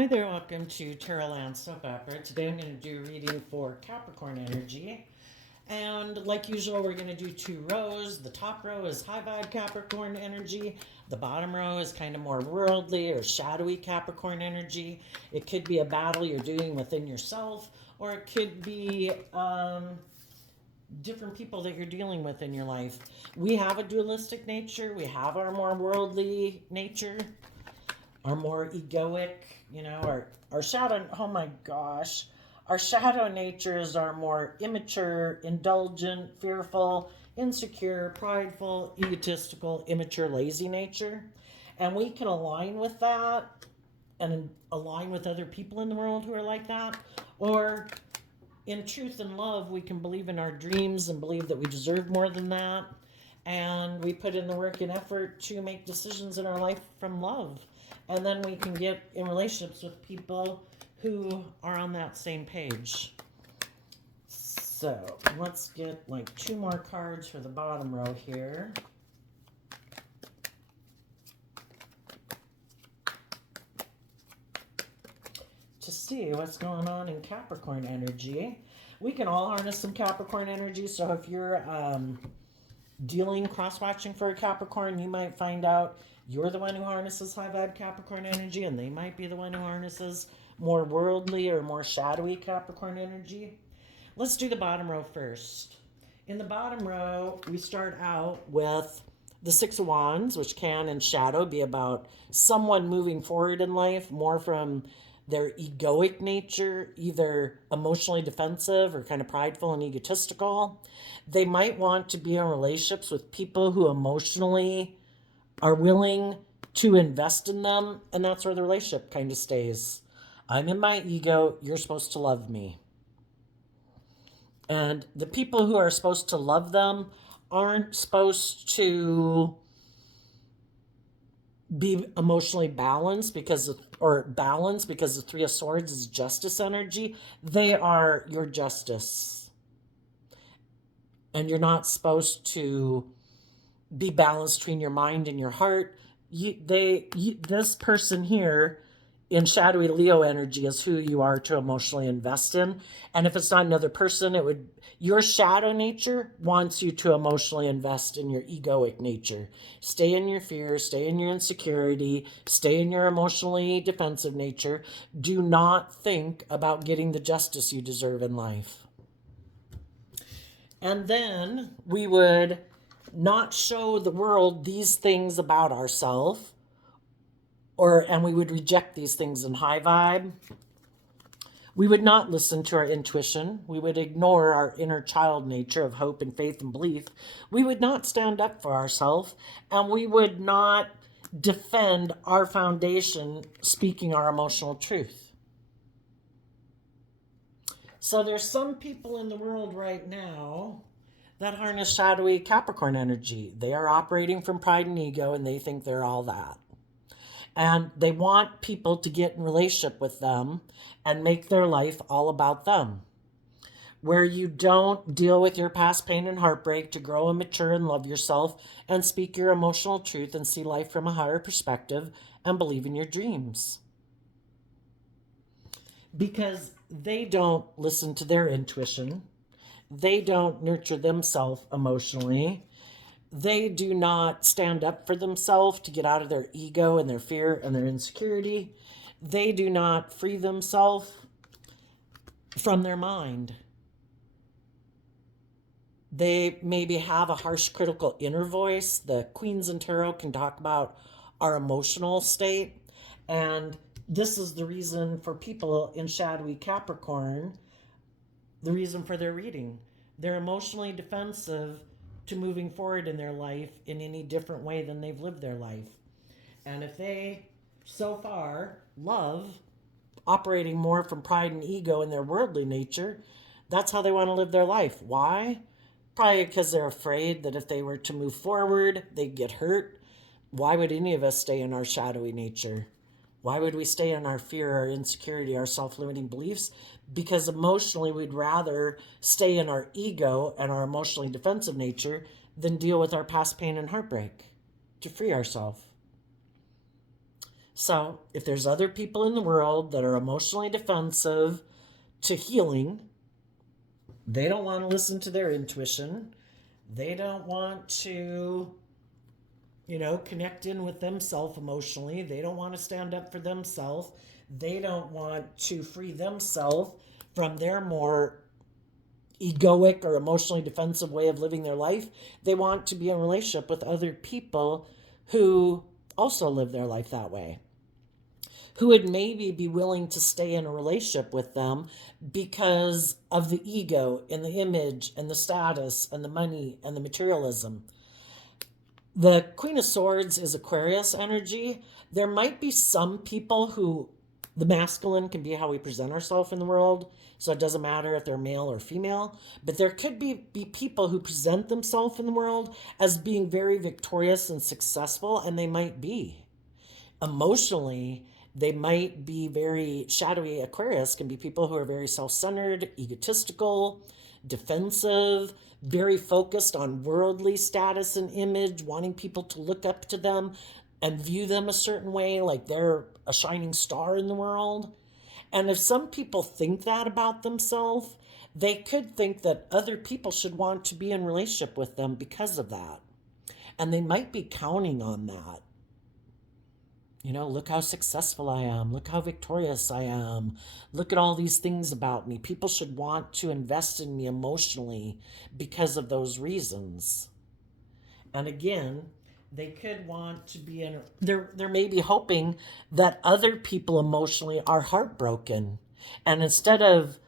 Hi there, welcome to Tarot Land Soap Opera. Today I'm going to do a reading for Capricorn energy. And like usual, we're going to do two rows. The top row is high vibe Capricorn energy. The bottom row is kind of more worldly or shadowy Capricorn energy. It could be a battle you're doing within yourself, or it could be different people that you're dealing with in your life. We have a dualistic nature. We have our more worldly nature, our more egoic, our shadow, oh my gosh, our shadow natures are more immature, indulgent, fearful, insecure, prideful, egotistical, immature, lazy nature. And we can align with that and align with other people in the world who are like that. Or in truth and love, we can believe in our dreams and believe that we deserve more than that. And we put in the work and effort to make decisions in our life from love. And then we can get in relationships with people who are on that same page. So let's get like two more cards for the bottom row here. To see what's going on in Capricorn energy. We can all harness some Capricorn energy. So if you're dealing cross-watching for a Capricorn, you might find out you're the one who harnesses high vibe Capricorn energy, and they might be the one who harnesses more worldly or more shadowy Capricorn energy. Let's do the bottom row first. In the bottom row, we start out with the Six of Wands, which can in shadow be about someone moving forward in life more from their egoic nature, either emotionally defensive or kind of prideful and egotistical. They might want to be in relationships with people who emotionally are willing to invest in them, and that's where the relationship kind of stays. I'm in my ego, you're supposed to love me. And the people who are supposed to love them aren't supposed to be emotionally balanced because the Three of Swords is justice energy. They are your justice. And you're not supposed to be balanced between your mind and your heart. This person here in shadowy Leo energy is who you are to emotionally invest in. And if it's not another person, your shadow nature wants you to emotionally invest in your egoic nature. Stay in your fear, stay in your insecurity, stay in your emotionally defensive nature. Do not think about getting the justice you deserve in life. And then we would not show the world these things about ourselves, and we would reject these things in high vibe. We would not listen to our intuition. We would ignore our inner child nature of hope and faith and belief. We would not stand up for ourselves, and we would not defend our foundation, speaking our emotional truth. So there's some people in the world right now that harness shadowy Capricorn energy. They are operating from pride and ego, and they think they're all that. And they want people to get in relationship with them and make their life all about them. Where you don't deal with your past pain and heartbreak to grow and mature and love yourself and speak your emotional truth and see life from a higher perspective and believe in your dreams. Because they don't listen to their intuition. They don't nurture themselves emotionally. They do not stand up for themselves to get out of their ego and their fear and their insecurity. They do not free themselves from their mind. They maybe have a harsh, critical inner voice. The Queens in Tarot can talk about our emotional state. And this is the reason for people in shadowy Capricorn, the reason for their reading. They're emotionally defensive to moving forward in their life in any different way than they've lived their life. And if they, so far, love operating more from pride and ego in their worldly nature, that's how they want to live their life. Why? Probably because they're afraid that if they were to move forward, they'd get hurt. Why would any of us stay in our shadowy nature? Why would we stay in our fear, our insecurity, our self-limiting beliefs? Because emotionally, we'd rather stay in our ego and our emotionally defensive nature than deal with our past pain and heartbreak to free ourselves. So if there's other people in the world that are emotionally defensive to healing, they don't want to listen to their intuition. They don't want to, connect in with themselves emotionally. They don't want to stand up for themselves. They don't want to free themselves from their more egoic or emotionally defensive way of living their life. They want to be in a relationship with other people who also live their life that way, who would maybe be willing to stay in a relationship with them because of the ego and the image and the status and the money and the materialism. The Queen of Swords is Aquarius energy. There might be some people who, the masculine can be how we present ourselves in the world, so it doesn't matter if they're male or female, but there could be people who present themselves in the world as being very victorious and successful, and they might be. Emotionally, they might be very shadowy. Aquarius can be people who are very self-centered, egotistical, defensive, very focused on worldly status and image, wanting people to look up to them and view them a certain way, like they're a shining star in the world. And if some people think that about themselves, they could think that other people should want to be in relationship with them because of that. And they might be counting on that. Look how successful I am. Look how victorious I am. Look at all these things about me. People should want to invest in me emotionally because of those reasons. And again, they could want to be in, they're maybe hoping that other people emotionally are heartbroken. And instead of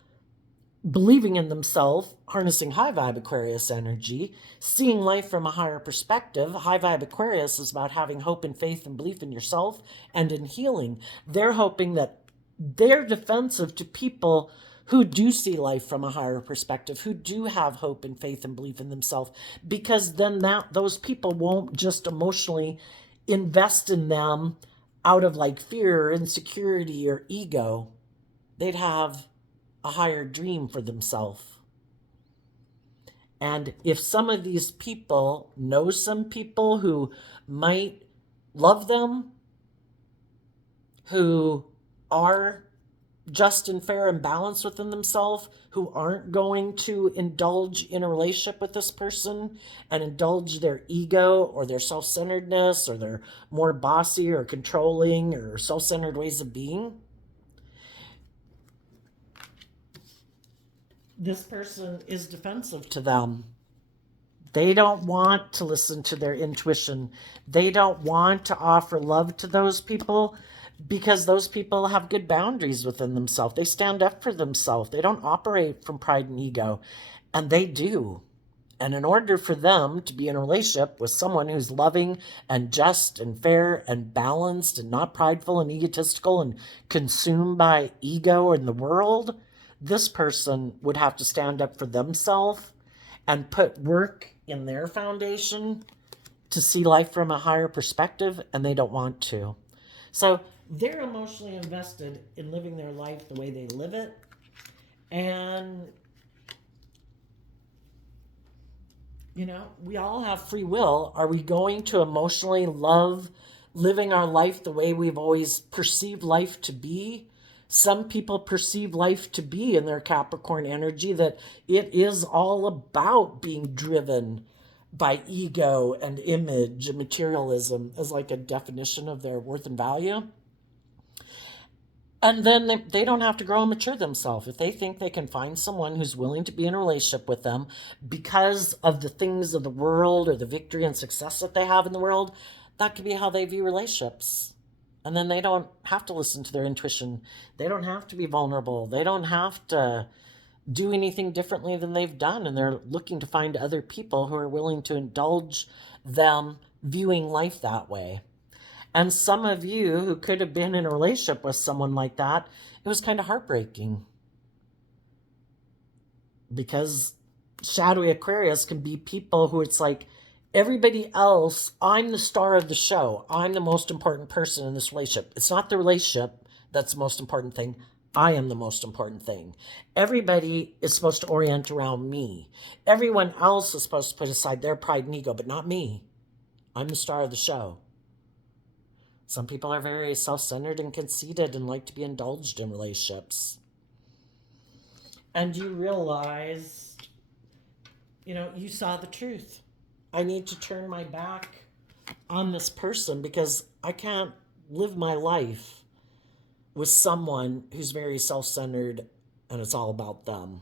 believing in themselves, harnessing high vibe Aquarius energy, seeing life from a higher perspective. High vibe Aquarius is about having hope and faith and belief in yourself and in healing. They're hoping that they're defensive to people who do see life from a higher perspective, who do have hope and faith and belief in themselves, because then those people won't just emotionally invest in them out of like fear or insecurity or ego. They'd have a higher dream for themselves. And if some of these people know some people who might love them, who are just and fair and balanced within themselves, who aren't going to indulge in a relationship with this person and indulge their ego or their self-centeredness or their more bossy or controlling or self-centered ways of being, this person is defensive to them. They don't want to listen to their intuition. They don't want to offer love to those people because those people have good boundaries within themselves. They stand up for themselves. They don't operate from pride and ego, and they do. And in order for them to be in a relationship with someone who's loving and just and fair and balanced and not prideful and egotistical and consumed by ego and the world, this person would have to stand up for themselves and put work in their foundation to see life from a higher perspective, and they don't want to. So they're emotionally invested in living their life the way they live it. And, we all have free will. Are we going to emotionally love living our life the way we've always perceived life to be? Some people perceive life to be in their Capricorn energy that it is all about being driven by ego and image and materialism as like a definition of their worth and value. And then they don't have to grow and mature themselves. If they think they can find someone who's willing to be in a relationship with them because of the things of the world or the victory and success that they have in the world, that could be how they view relationships. And then they don't have to listen to their intuition. They don't have to be vulnerable. They don't have to do anything differently than they've done. And they're looking to find other people who are willing to indulge them viewing life that way. And some of you who could have been in a relationship with someone like that, it was kind of heartbreaking. Because shadowy Aquarius can be people who it's like, everybody else, I'm the star of the show. I'm the most important person in this relationship. It's not the relationship that's the most important thing. I am the most important thing. Everybody is supposed to orient around me. Everyone else is supposed to put aside their pride and ego, but not me. I'm the star of the show. Some people are very self-centered and conceited and like to be indulged in relationships. And you realized, you saw the truth. I need to turn my back on this person because I can't live my life with someone who's very self-centered and it's all about them.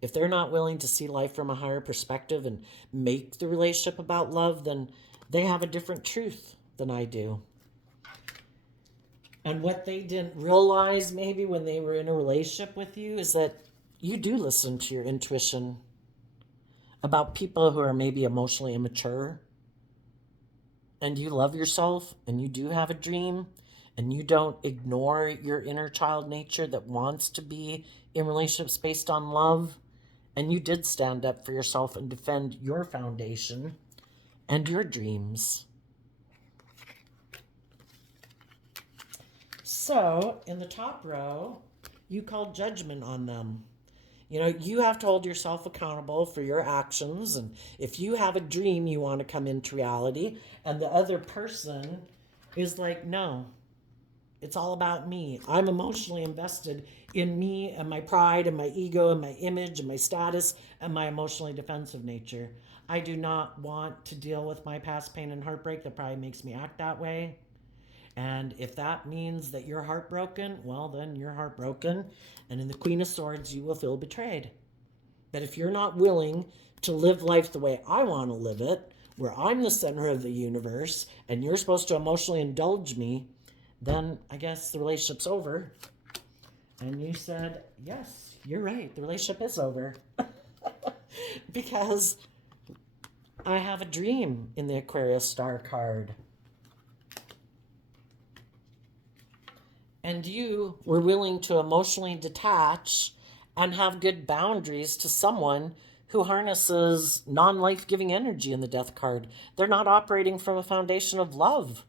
If they're not willing to see life from a higher perspective and make the relationship about love, then they have a different truth than I do. And what they didn't realize maybe when they were in a relationship with you is that you do listen to your intuition about people who are maybe emotionally immature. And you love yourself and you do have a dream and you don't ignore your inner child nature that wants to be in relationships based on love. And you did stand up for yourself and defend your foundation and your dreams. So, in the top row, you called judgment on them. You have to hold yourself accountable for your actions. And if you have a dream, you want to come into reality. And the other person is like, no, it's all about me. I'm emotionally invested in me and my pride and my ego and my image and my status and my emotionally defensive nature. I do not want to deal with my past pain and heartbreak that probably makes me act that way. And if that means that you're heartbroken, well, then you're heartbroken. And in the Queen of Swords, you will feel betrayed. But if you're not willing to live life the way I want to live it, where I'm the center of the universe, and you're supposed to emotionally indulge me, then I guess the relationship's over. And you said, yes, you're right. The relationship is over. Because I have a dream in the Aquarius star card. And you were willing to emotionally detach and have good boundaries to someone who harnesses non-life-giving energy in the death card. They're not operating from a foundation of love.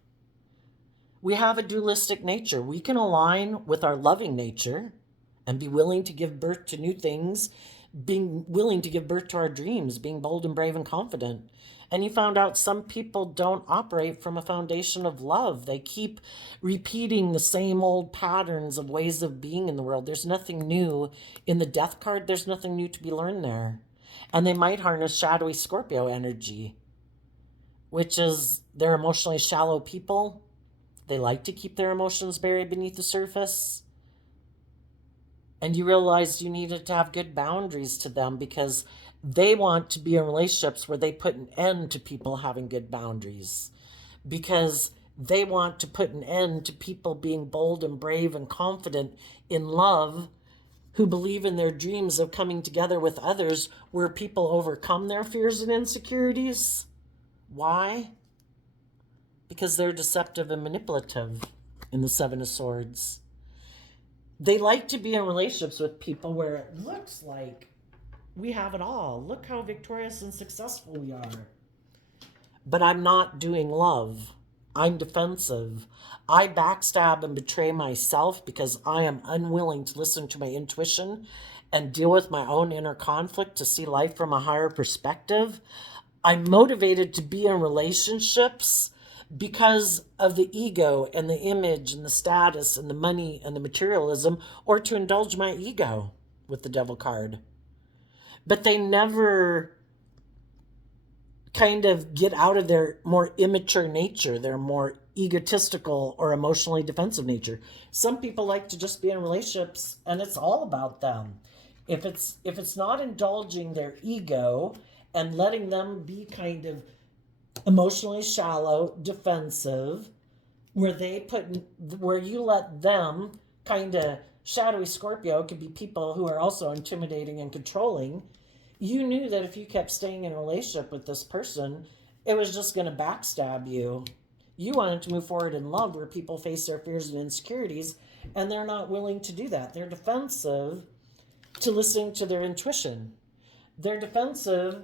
We have a dualistic nature. We can align with our loving nature and be willing to give birth to new things, being willing to give birth to our dreams, being bold and brave and confident. And you found out some people don't operate from a foundation of love. They keep repeating the same old patterns of ways of being in the world. There's nothing new in the death card. There's nothing new to be learned there. And they might harness shadowy Scorpio energy, which is they're emotionally shallow people. They like to keep their emotions buried beneath the surface. And you realized you needed to have good boundaries to them because they want to be in relationships where they put an end to people having good boundaries. Because they want to put an end to people being bold and brave and confident in love, who believe in their dreams of coming together with others where people overcome their fears and insecurities. Why? Because they're deceptive and manipulative in the Seven of Swords. They like to be in relationships with people where it looks like we have it all. Look how victorious and successful we are. But I'm not doing love. I'm defensive. I backstab and betray myself because I am unwilling to listen to my intuition and deal with my own inner conflict to see life from a higher perspective. I'm motivated to be in relationships because of the ego and the image and the status and the money and the materialism, or to indulge my ego with the Devil card. But they never kind of get out of their more immature nature, their more egotistical or emotionally defensive nature. Some people like to just be in relationships and it's all about them. If it's not indulging their ego and letting them be kind of emotionally shallow, defensive, where you let them kind of shadowy Scorpio could be people who are also intimidating and controlling. You knew that if you kept staying in a relationship with this person, it was just going to backstab you. You wanted to move forward in love where people face their fears and insecurities, and they're not willing to do that. They're defensive to listening to their intuition. They're defensive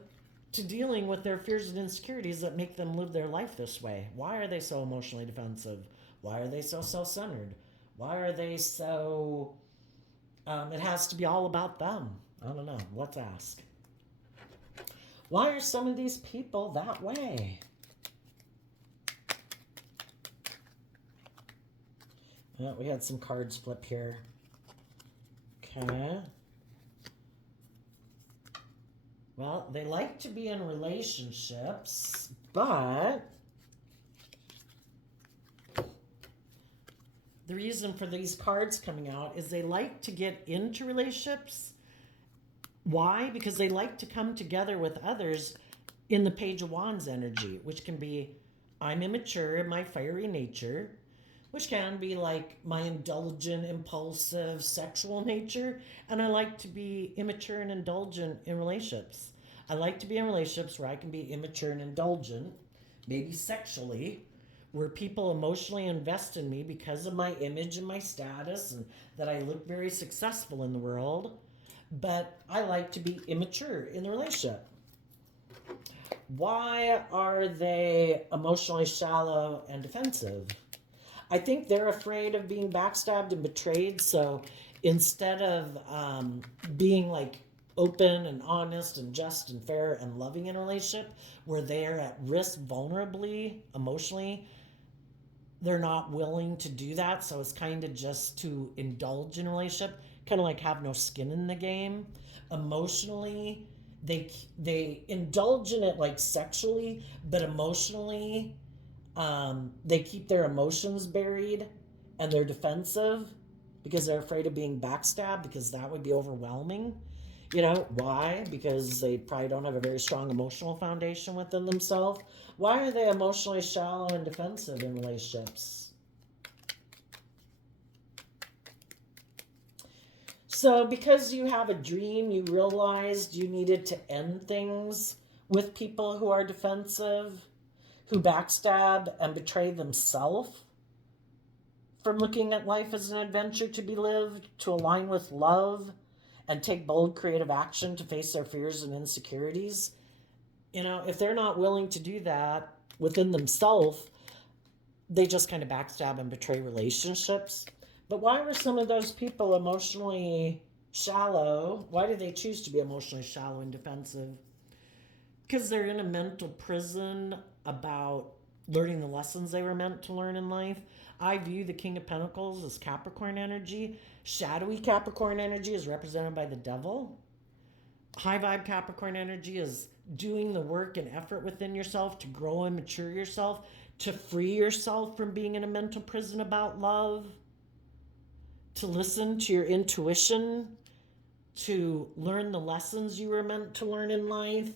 to dealing with their fears and insecurities that make them live their life this way. Why are they so emotionally defensive? Why are they so self-centered? Why are they so... it has to be all about them. I don't know. Let's ask. Why are some of these people that way? We had some cards flip here. Okay. Well, they like to be in relationships, but the reason for these cards coming out is they like to get into relationships. Why? Because they like to come together with others in the Page of Wands energy, which can be, I'm immature in my fiery nature, which can be like my indulgent, impulsive, sexual nature. And I like to be immature and indulgent in relationships. I like to be in relationships where I can be immature and indulgent, maybe sexually, where people emotionally invest in me because of my image and my status and that I look very successful in the world. But I like to be immature in the relationship. Why are they emotionally shallow and defensive? I think they're afraid of being backstabbed and betrayed. So instead of being like open and honest and just and fair and loving in a relationship where they're at risk vulnerably, emotionally, they're not willing to do that. So it's kind of just to indulge in a relationship, kind of like have no skin in the game. Emotionally, they indulge in it like sexually, but emotionally, they keep their emotions buried and they're defensive because they're afraid of being backstabbed, because that would be overwhelming. You know, why? Because they probably don't have a very strong emotional foundation within themselves. Why are they emotionally shallow and defensive in relationships? So because you have a dream, you realized you needed to end things with people who are defensive, who backstab and betray themselves from looking at life as an adventure to be lived, to align with love, and take bold creative action to face their fears and insecurities. You know, if they're not willing to do that within themselves, they just kind of backstab and betray relationships. But why were some of those people emotionally shallow? Why did they choose to be emotionally shallow and defensive? Because they're in a mental prison about learning the lessons they were meant to learn in life. I view the King of Pentacles as Capricorn energy. Shadowy Capricorn energy is represented by the devil. High vibe Capricorn energy is doing the work and effort within yourself to grow and mature yourself, to free yourself from being in a mental prison about love, to listen to your intuition, to learn the lessons you were meant to learn in life,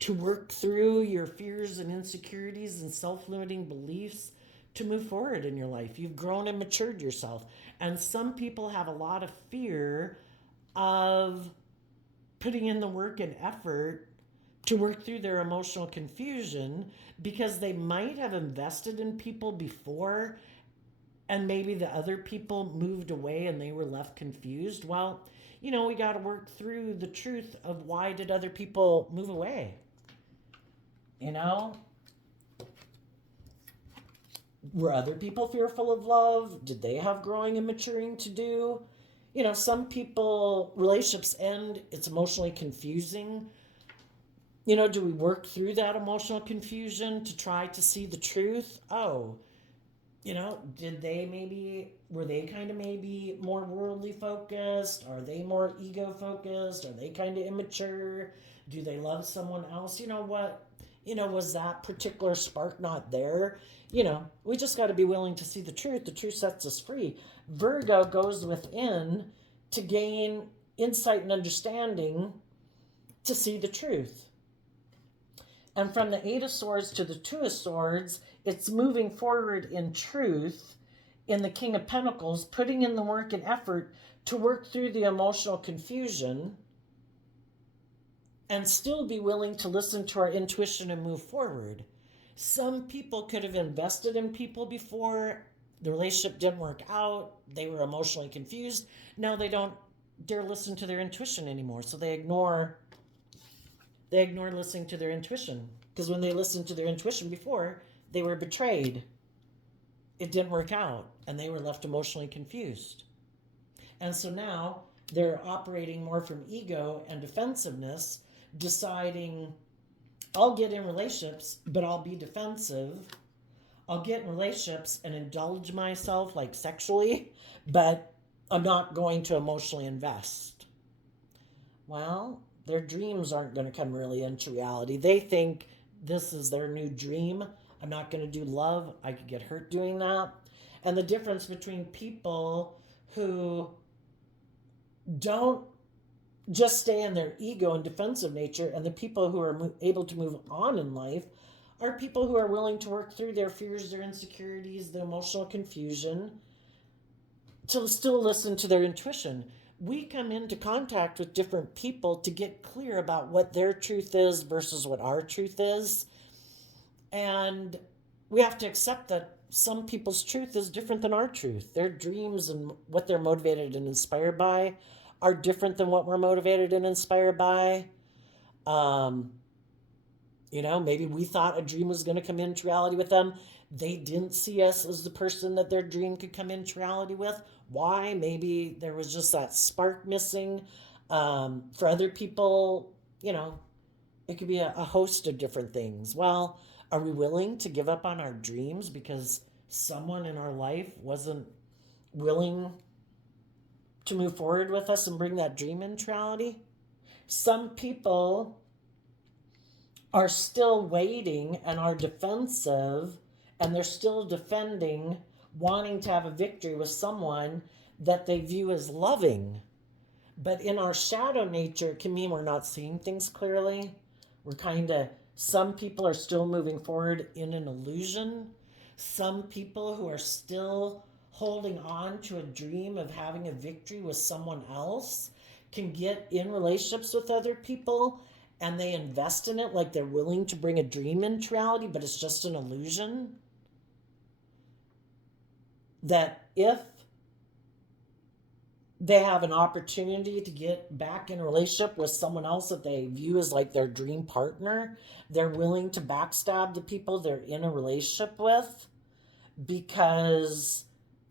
to work through your fears and insecurities and self-limiting beliefs, to move forward in your life. You've grown and matured yourself. And some people have a lot of fear of putting in the work and effort to work through their emotional confusion because they might have invested in people before and maybe the other people moved away and they were left confused. Well, you know, we got to work through the truth of why did other people move away? You know? Were other people fearful of love? Did they have growing and maturing to do? You know, some people, relationships end, it's emotionally confusing. You know, do we work through that emotional confusion to try to see the truth? Oh, you know, were they kind of maybe more worldly focused? Are they more ego focused? Are they kind of immature? Do they love someone else? You know what? You know, was that particular spark not there? You know, we just got to be willing to see the truth. The truth sets us free. Virgo goes within to gain insight and understanding to see the truth. And from the Eight of Swords to the Two of Swords, it's moving forward in truth in the King of Pentacles, putting in the work and effort to work through the emotional confusion and still be willing to listen to our intuition and move forward. Some people could have invested in people before, the relationship didn't work out, they were emotionally confused. Now they don't dare listen to their intuition anymore, so they ignore listening to their intuition. Because when they listened to their intuition before, they were betrayed. It didn't work out, and they were left emotionally confused. And so now they're operating more from ego and defensiveness, deciding, I'll get in relationships, but I'll be defensive. I'll get in relationships and indulge myself like sexually, but I'm not going to emotionally invest. Well, their dreams aren't going to come really into reality. They think this is their new dream. I'm not going to do love. I could get hurt doing that. And the difference between people who don't just stay in their ego and defensive nature and the people who are able to move on in life are people who are willing to work through their fears, their insecurities, the emotional confusion, to still listen to their intuition. We come into contact with different people to get clear about what their truth is versus what our truth is. And we have to accept that some people's truth is different than our truth. Their dreams and what they're motivated and inspired by are different than what we're motivated and inspired by. Maybe we thought a dream was going to come into reality with them. They didn't see us as the person that their dream could come into reality with. Why? Maybe there was just that spark missing. For other people, it could be a host of different things. Well, are we willing to give up on our dreams because someone in our life wasn't willing to move forward with us and bring that dream into reality? Some people are still waiting and are defensive, and they're still defending, wanting to have a victory with someone that they view as loving. But in our shadow nature, it can mean we're not seeing things clearly. Some people are still moving forward in an illusion. Some people who are still holding on to a dream of having a victory with someone else can get in relationships with other people and they invest in it like they're willing to bring a dream into reality, but it's just an illusion. That if they have an opportunity to get back in a relationship with someone else that they view as like their dream partner, they're willing to backstab the people they're in a relationship with because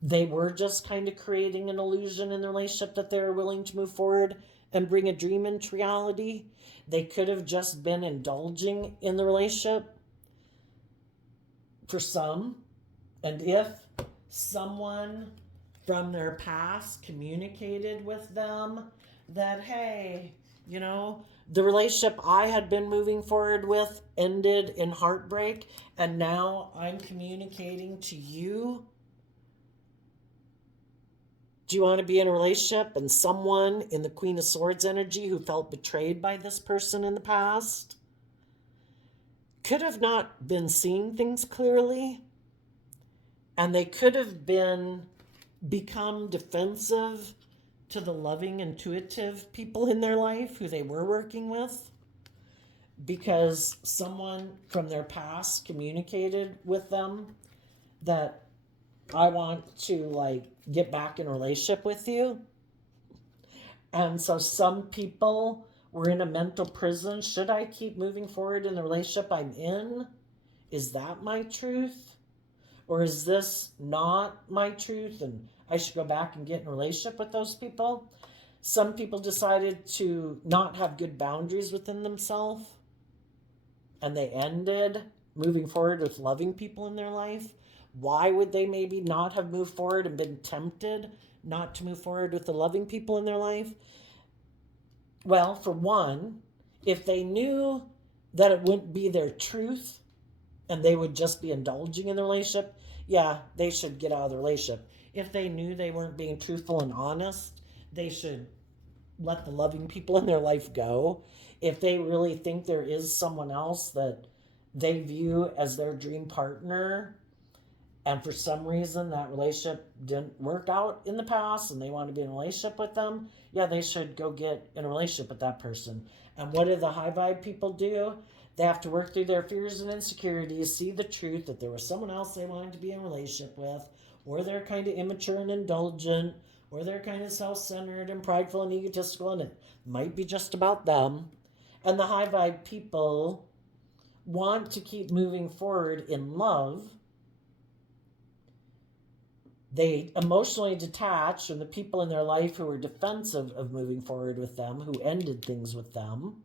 they were just kind of creating an illusion in the relationship that they're willing to move forward and bring a dream into reality. They could have just been indulging in the relationship for some. And if someone from their past communicated with them that, hey, the relationship I had been moving forward with ended in heartbreak, and now I'm communicating to you. Do you want to be in a relationship? And someone in the Queen of Swords energy who felt betrayed by this person in the past could have not been seeing things clearly, and they could have become defensive to the loving, intuitive people in their life who they were working with because someone from their past communicated with them that I want to get back in a relationship with you. And so some people were in a mental prison. Should I keep moving forward in the relationship I'm in? Is that my truth? Or is this not my truth and I should go back and get in a relationship with those people? Some people decided to not have good boundaries within themselves, and they ended moving forward with loving people in their life. Why would they maybe not have moved forward and been tempted not to move forward with the loving people in their life? Well, for one, if they knew that it wouldn't be their truth and they would just be indulging in the relationship, yeah, they should get out of the relationship. If they knew they weren't being truthful and honest, they should let the loving people in their life go. If they really think there is someone else that they view as their dream partner, and for some reason that relationship didn't work out in the past and they want to be in a relationship with them, yeah, they should go get in a relationship with that person. And what do the high vibe people do? They have to work through their fears and insecurities, see the truth that there was someone else they wanted to be in a relationship with, or they're kind of immature and indulgent, or they're kind of self-centered and prideful and egotistical, and it might be just about them. And the high vibe people want to keep moving forward in love. They emotionally detach from the people in their life who were defensive of moving forward with them, who ended things with them.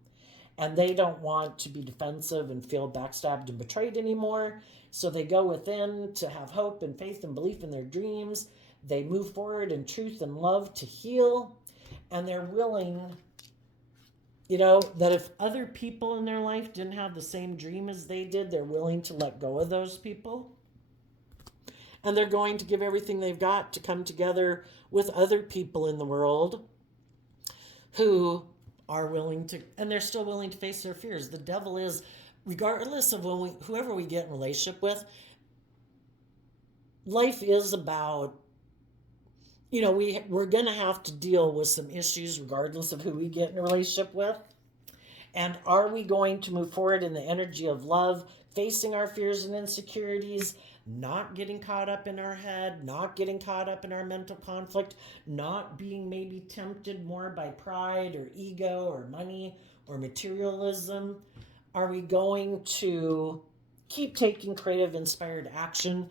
and they don't want to be defensive and feel backstabbed and betrayed anymore. So they go within to have hope and faith and belief in their dreams. They move forward in truth and love to heal. And they're willing, that if other people in their life didn't have the same dream as they did, they're willing to let go of those people. And they're going to give everything they've got to come together with other people in the world who are willing to, and they're still willing to face their fears. The devil is, regardless of whoever we get in relationship with, life is about, we're going to have to deal with some issues regardless of who we get in a relationship with. And are we going to move forward in the energy of love, facing our fears and insecurities, not getting caught up in our head, not getting caught up in our mental conflict, not being maybe tempted more by pride or ego or money or materialism? Are we going to keep taking creative, inspired action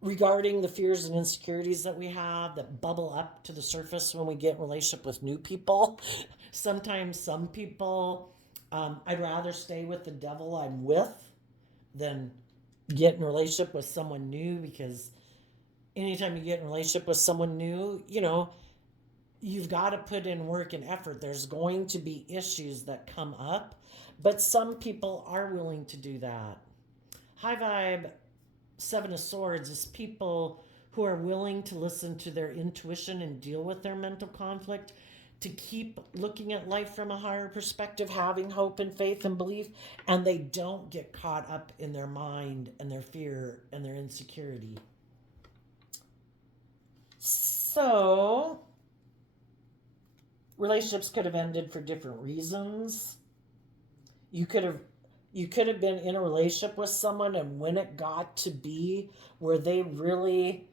regarding the fears and insecurities that we have that bubble up to the surface when we get in relationship with new people? Sometimes some people, I'd rather stay with the devil I'm with than get in a relationship with someone new, because anytime you get in a relationship with someone new, you've got to put in work and effort. There's going to be issues that come up, but some people are willing to do that. High vibe, Seven of Swords, is people who are willing to listen to their intuition and deal with their mental conflict, to keep looking at life from a higher perspective, having hope and faith and belief, and they don't get caught up in their mind and their fear and their insecurity. So, relationships could have ended for different reasons. You could have been in a relationship with someone, and when it got to be where they really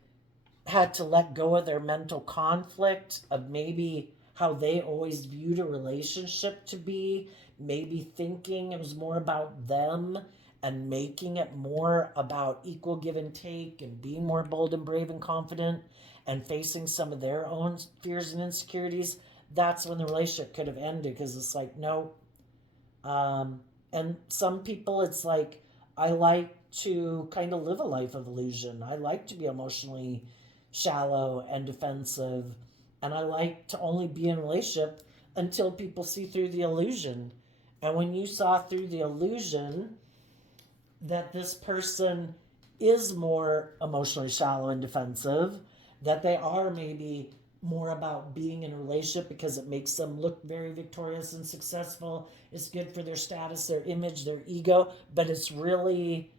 had to let go of their mental conflict of maybe how they always viewed a relationship to be, maybe thinking it was more about them and making it more about equal give and take and being more bold and brave and confident and facing some of their own fears and insecurities, that's when the relationship could have ended, because it's like, no. And some people, it's like, I like to kind of live a life of illusion. I like to be emotionally shallow and defensive, and I like to only be in a relationship until people see through the illusion. And when you saw through the illusion that this person is more emotionally shallow and defensive, that they are maybe more about being in a relationship because it makes them look very victorious and successful, it's good for their status, their image, their ego, but it's really,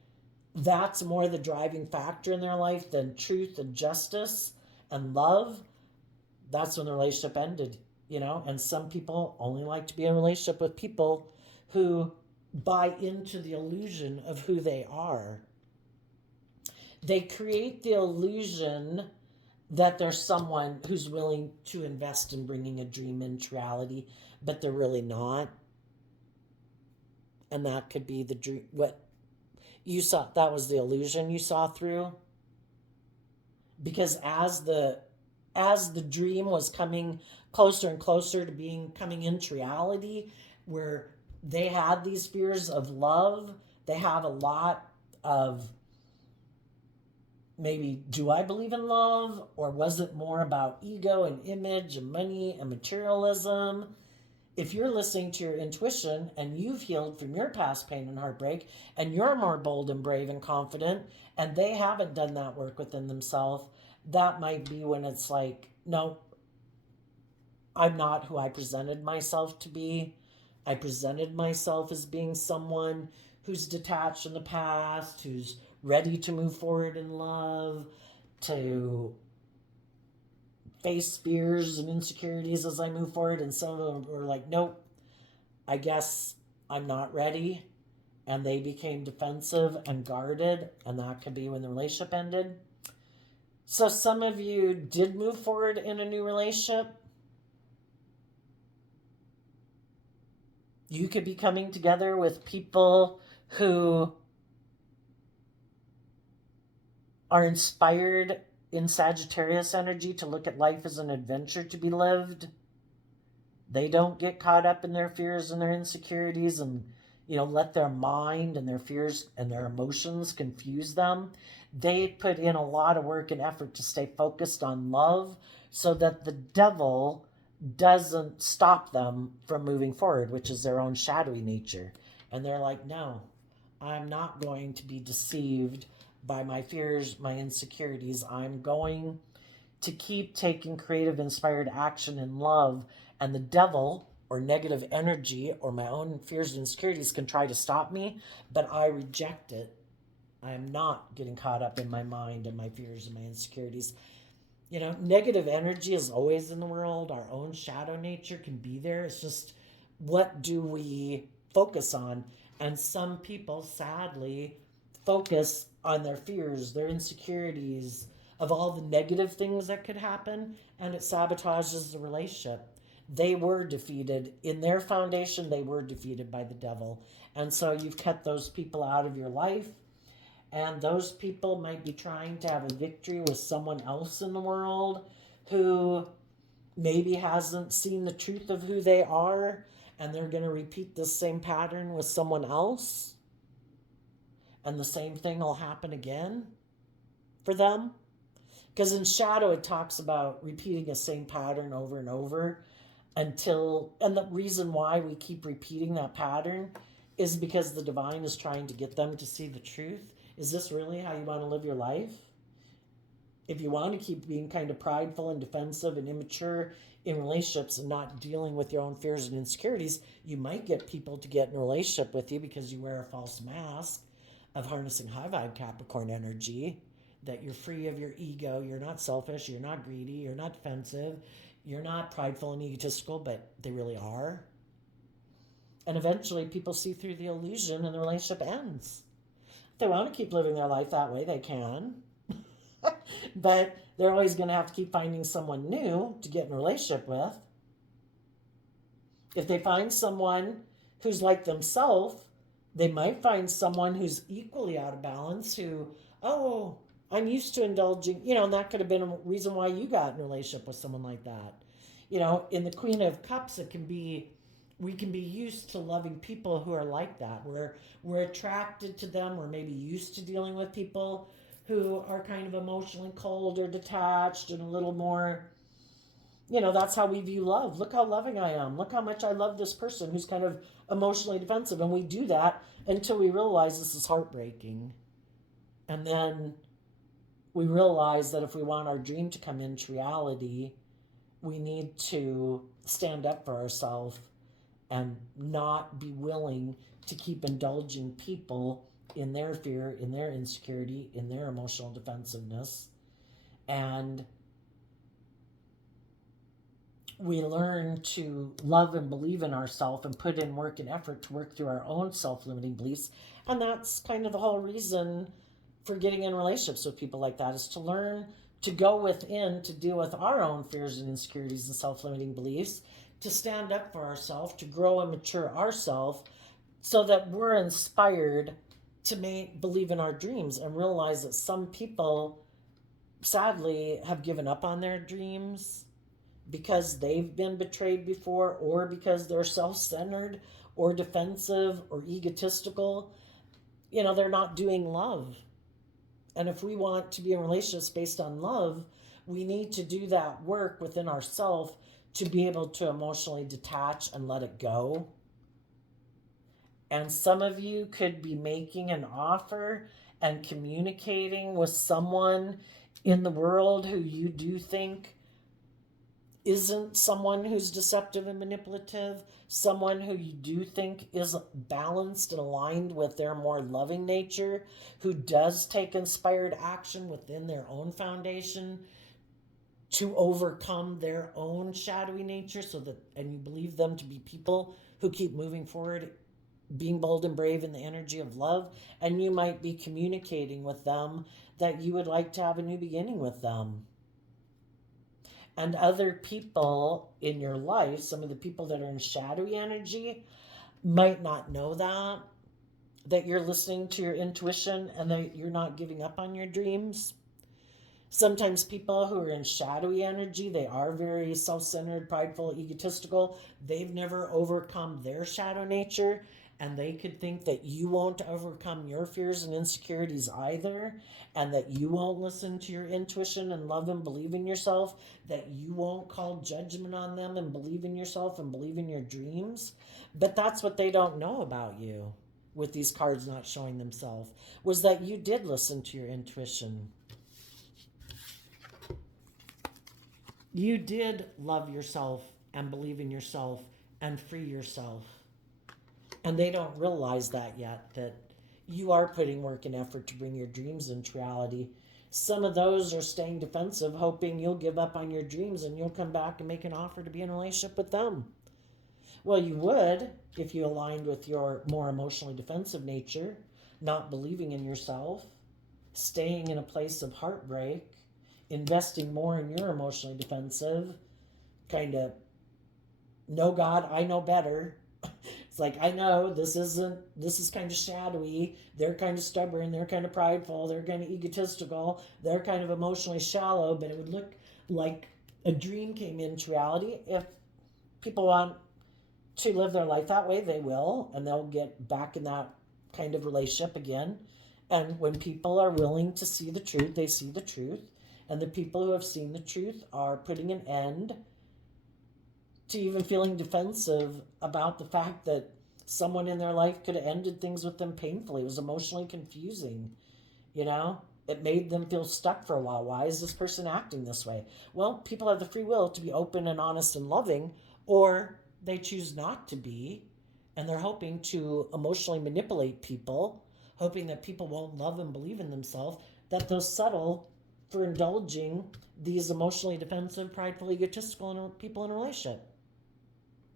that's more the driving factor in their life than truth and justice and love, that's when the relationship ended, And some people only like to be in a relationship with people who buy into the illusion of who they are. They create the illusion that there's someone who's willing to invest in bringing a dream into reality, but they're really not. And that could be the dream. What you saw, that was the illusion you saw through. Because as the dream was coming closer and closer to coming into reality, where they had these fears of love, they have a lot of maybe, do I believe in love? Or was it more about ego and image and money and materialism? If you're listening to your intuition and you've healed from your past pain and heartbreak, and you're more bold and brave and confident, and they haven't done that work within themselves, that might be when it's like, no, I'm not who I presented myself to be. I presented myself as being someone who's detached from the past, who's ready to move forward in love, to face fears and insecurities as I move forward. And some of them were like, nope, I guess I'm not ready. And they became defensive and guarded, and that could be when the relationship ended. So some of you did move forward in a new relationship. You could be coming together with people who are inspired in Sagittarius energy to look at life as an adventure to be lived. They don't get caught up in their fears and their insecurities and, let their mind and their fears and their emotions confuse them. They put in a lot of work and effort to stay focused on love so that the devil doesn't stop them from moving forward, which is their own shadowy nature. And they're like, no, I'm not going to be deceived by my fears, my insecurities. I'm going to keep taking creative, inspired action in love. And the devil or negative energy or my own fears and insecurities can try to stop me, but I reject it. I am not getting caught up in my mind and my fears and my insecurities. Negative energy is always in the world. Our own shadow nature can be there. It's just, what do we focus on? And some people, sadly, focus on their fears, their insecurities, of all the negative things that could happen, and it sabotages the relationship. They were defeated. In their foundation, they were defeated by the devil. And so you've cut those people out of your life. And those people might be trying to have a victory with someone else in the world who maybe hasn't seen the truth of who they are, and they're going to repeat the same pattern with someone else. And the same thing will happen again for them. Because in shadow, it talks about repeating the same pattern over and over and the reason why we keep repeating that pattern is because the divine is trying to get them to see the truth. Is this really how you want to live your life? If you want to keep being kind of prideful and defensive and immature in relationships and not dealing with your own fears and insecurities, you might get people to get in a relationship with you because you wear a false mask of harnessing high vibe Capricorn energy, that you're free of your ego, you're not selfish, you're not greedy, you're not defensive, you're not prideful and egotistical, but they really are. And eventually people see through the illusion and the relationship ends. If they want to keep living their life that way, they can. But they're always going to have to keep finding someone new to get in a relationship with. If they find someone who's like themselves, they might find someone who's equally out of balance, who, I'm used to indulging, and that could have been a reason why you got in a relationship with someone like that. In the Queen of Cups, we can be used to loving people who are like that. We're attracted to them. We're maybe used to dealing with people who are kind of emotionally cold or detached and a little more, that's how we view love. Look how loving I am. Look how much I love this person who's kind of emotionally defensive. And we do that until we realize this is heartbreaking. And then we realize that if we want our dream to come into reality, we need to stand up for ourselves and not be willing to keep indulging people in their fear, in their insecurity, in their emotional defensiveness. And we learn to love and believe in ourselves and put in work and effort to work through our own self-limiting beliefs. And that's kind of the whole reason for getting in relationships with people like that, is to learn to go within to deal with our own fears and insecurities and self-limiting beliefs, to stand up for ourselves, to grow and mature ourselves so that we're inspired to believe in our dreams and realize that some people sadly have given up on their dreams because they've been betrayed before, or because they're self-centered or defensive or egotistical. They're not doing love. And if we want to be in relationships based on love, we need to do that work within ourselves to be able to emotionally detach and let it go. And some of you could be making an offer and communicating with someone in the world who you do think isn't someone who's deceptive and manipulative, someone who you do think is balanced and aligned with their more loving nature, who does take inspired action within their own foundation to overcome their own shadowy nature, and you believe them to be people who keep moving forward, being bold and brave in the energy of love. And you might be communicating with them that you would like to have a new beginning with them. And other people in your life, some of the people that are in shadowy energy, might not know that you're listening to your intuition and that you're not giving up on your dreams. Sometimes people who are in shadowy energy, they are very self-centered, prideful, egotistical. They've never overcome their shadow nature, and they could think that you won't overcome your fears and insecurities either, and that you won't listen to your intuition and love and believe in yourself, that you won't call judgment on them and believe in yourself and believe in your dreams. But that's what they don't know about you, with these cards not showing themselves, was that you did listen to your intuition. You did love yourself and believe in yourself and free yourself. And they don't realize that yet, that you are putting work and effort to bring your dreams into reality. Some of those are staying defensive, hoping you'll give up on your dreams and you'll come back and make an offer to be in a relationship with them. Well, you would if you aligned with your more emotionally defensive nature, not believing in yourself, staying in a place of heartbreak, investing more in your emotionally defensive, kind of, no, God, I know better. It's like, I know this is kind of shadowy. They're kind of stubborn. They're kind of prideful. They're kind of egotistical. They're kind of emotionally shallow, but it would look like a dream came into reality. If people want to live their life that way, they will, and they'll get back in that kind of relationship again. And when people are willing to see the truth, they see the truth. And the people who have seen the truth are putting an end to even feeling defensive about the fact that someone in their life could have ended things with them painfully. It was emotionally confusing, you know? It made them feel stuck for a while. Why is this person acting this way? Well, people have the free will to be open and honest and loving, or they choose not to be, and they're hoping to emotionally manipulate people, hoping that people won't love and believe in themselves, that they'll settle for indulging these emotionally defensive, prideful, egotistical people in a relationship.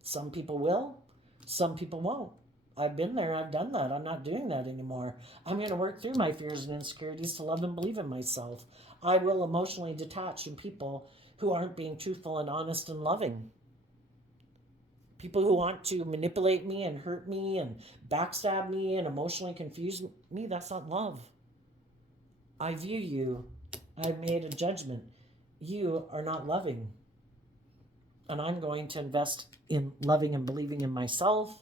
Some people will, some people won't. I've been there, I've done that. I'm not doing that anymore. I'm going to work through my fears and insecurities to love and believe in myself. I will emotionally detach from people who aren't being truthful and honest and loving. People who want to manipulate me and hurt me and backstab me and emotionally confuse me, that's not love. I view you. I've made a judgment. You are not loving. And I'm going to invest in loving and believing in myself,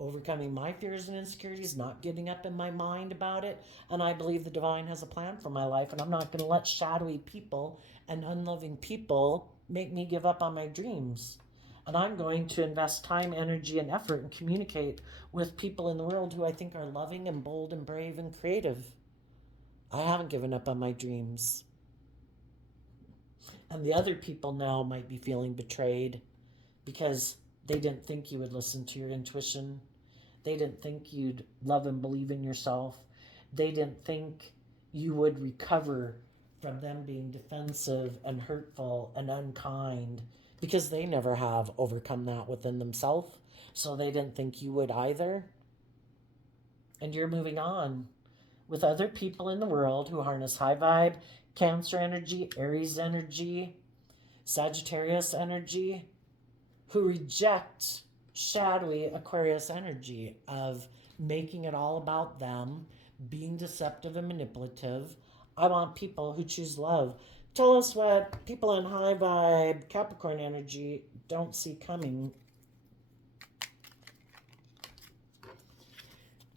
overcoming my fears and insecurities, not getting up in my mind about it. And I believe the divine has a plan for my life, and I'm not going to let shadowy people and unloving people make me give up on my dreams. And I'm going to invest time, energy, and effort and communicate with people in the world who I think are loving and bold and brave and creative. I haven't given up on my dreams. And the other people now might be feeling betrayed because they didn't think you would listen to your intuition. They didn't think you'd love and believe in yourself. They didn't think you would recover from them being defensive and hurtful and unkind, because they never have overcome that within themselves. So they didn't think you would either. And you're moving on with other people in the world who harness high vibe, Cancer energy, Aries energy, Sagittarius energy, who reject shadowy Aquarius energy of making it all about them, being deceptive and manipulative. I want people who choose love. Tell us what people on high vibe Capricorn energy don't see coming.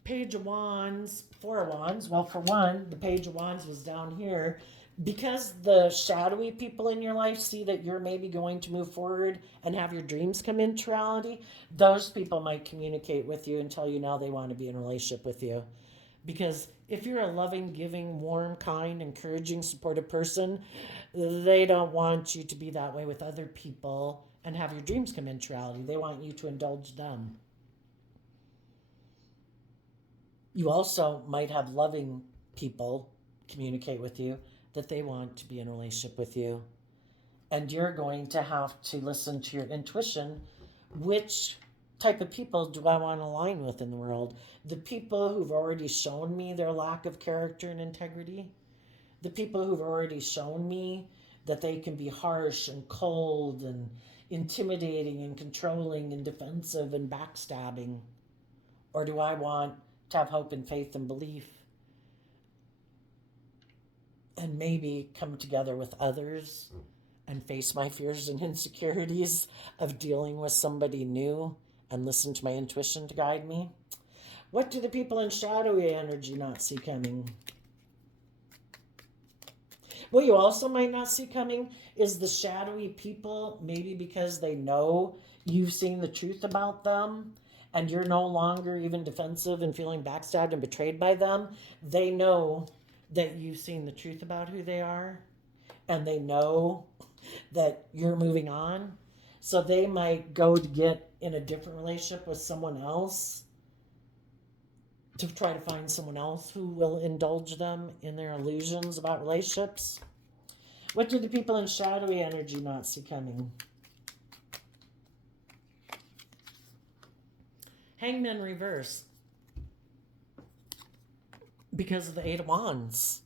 Page of Wands, Four of Wands. Well, for one, the Page of Wands was down here. Because the shadowy people in your life see that you're maybe going to move forward and have your dreams come into reality, those people might communicate with you and tell you now they want to be in a relationship with you. Because if you're a loving, giving, warm, kind, encouraging, supportive person, they don't want you to be that way with other people and have your dreams come into reality. They want you to indulge them. You also might have loving people communicate with you that they want to be in a relationship with you. And you're going to have to listen to your intuition. Which type of people do I want to align with in the world? The people who've already shown me their lack of character and integrity? The people who've already shown me that they can be harsh and cold and intimidating and controlling and defensive and backstabbing? Or do I want to have hope and faith and belief and maybe come together with others and face my fears and insecurities of dealing with somebody new and listen to my intuition to guide me. What do the people in shadowy energy not see coming? What you also might not see coming is the shadowy people, maybe because they know you've seen the truth about them and you're no longer even defensive and feeling backstabbed and betrayed by them. They know that you've seen the truth about who they are, and they know that you're moving on. So they might go to get in a different relationship with someone else to try to find someone else who will indulge them in their illusions about relationships. What do the people in shadowy energy not see coming? Hangman reverse. Because of the Eight of Wands.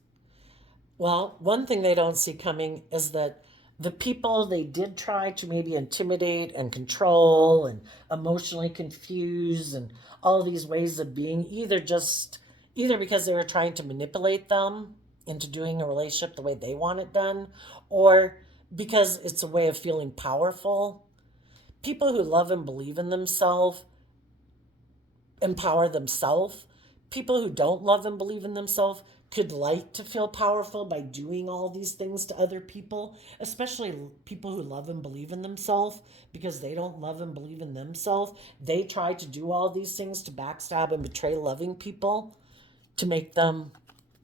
Well, one thing they don't see coming is that the people they did try to maybe intimidate and control and emotionally confuse and all these ways of being, either because they were trying to manipulate them into doing a relationship the way they want it done, or because it's a way of feeling powerful. People who love and believe in themselves empower themselves. People who don't love and believe in themselves could like to feel powerful by doing all these things to other people, especially people who love and believe in themselves. Because they don't love and believe in themselves, they try to do all these things to backstab and betray loving people to make them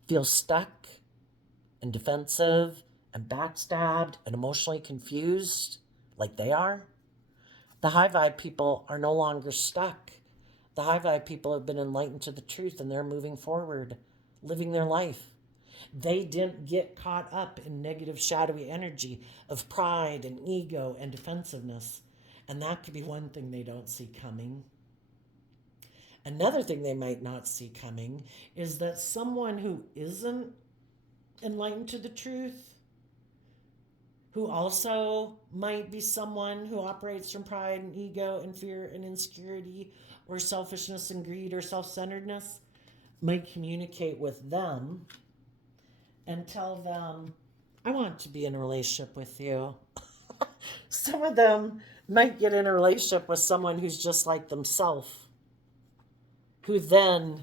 feel stuck and defensive and backstabbed and emotionally confused like they are. The high vibe people are no longer stuck. The high vibe people have been enlightened to the truth and they're moving forward, living their life. They didn't get caught up in negative shadowy energy of pride and ego and defensiveness. And that could be one thing they don't see coming. Another thing they might not see coming is that someone who isn't enlightened to the truth, who also might be someone who operates from pride and ego and fear and insecurity or selfishness and greed or self-centeredness, might communicate with them and tell them, I want to be in a relationship with you. Some of them might get in a relationship with someone who's just like themselves, who then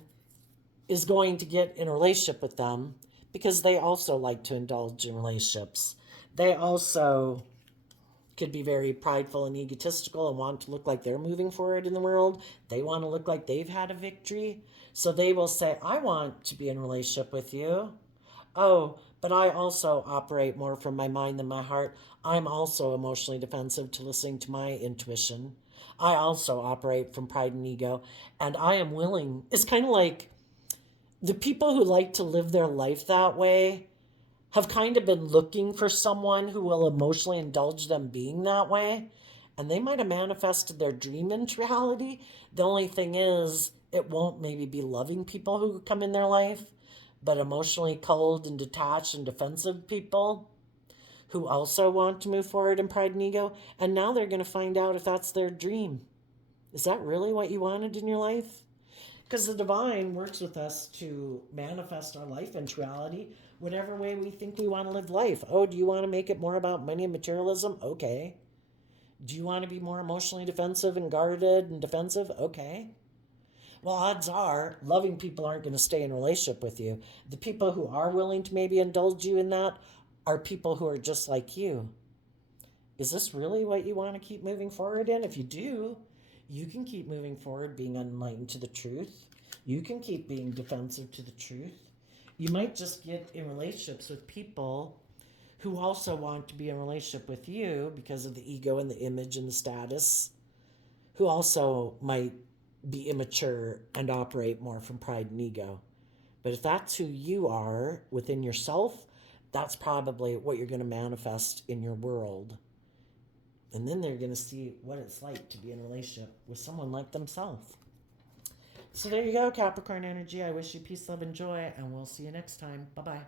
is going to get in a relationship with them because they also like to indulge in relationships. They also could be very prideful and egotistical and want to look like they're moving forward in the world. They want to look like they've had a victory. So they will say, I want to be in a relationship with you. Oh, but I also operate more from my mind than my heart. I'm also emotionally defensive to listening to my intuition. I also operate from pride and ego. And I am willing. It's kind of like the people who like to live their life that way have kind of been looking for someone who will emotionally indulge them being that way. And they might have manifested their dream into reality. The only thing is, it won't maybe be loving people who come in their life, but emotionally cold and detached and defensive people who also want to move forward in pride and ego. And now they're going to find out if that's their dream. Is that really what you wanted in your life? Because the divine works with us to manifest our life into reality whatever way we think we want to live life. Oh, do you want to make it more about money and materialism? Okay. Do you want to be more emotionally defensive and guarded and defensive? Okay. Well, odds are loving people aren't going to stay in a relationship with you. The people who are willing to maybe indulge you in that are people who are just like you. Is this really what you want to keep moving forward in? If you do, you can keep moving forward being enlightened to the truth. You can keep being defensive to the truth. You might just get in relationships with people who also want to be in a relationship with you because of the ego and the image and the status, who also might be immature and operate more from pride and ego. But if that's who you are within yourself, that's probably what you're going to manifest in your world. And then they're going to see what it's like to be in a relationship with someone like themselves. So there you go, Capricorn energy. I wish you peace, love, and joy, and we'll see you next time. Bye-bye.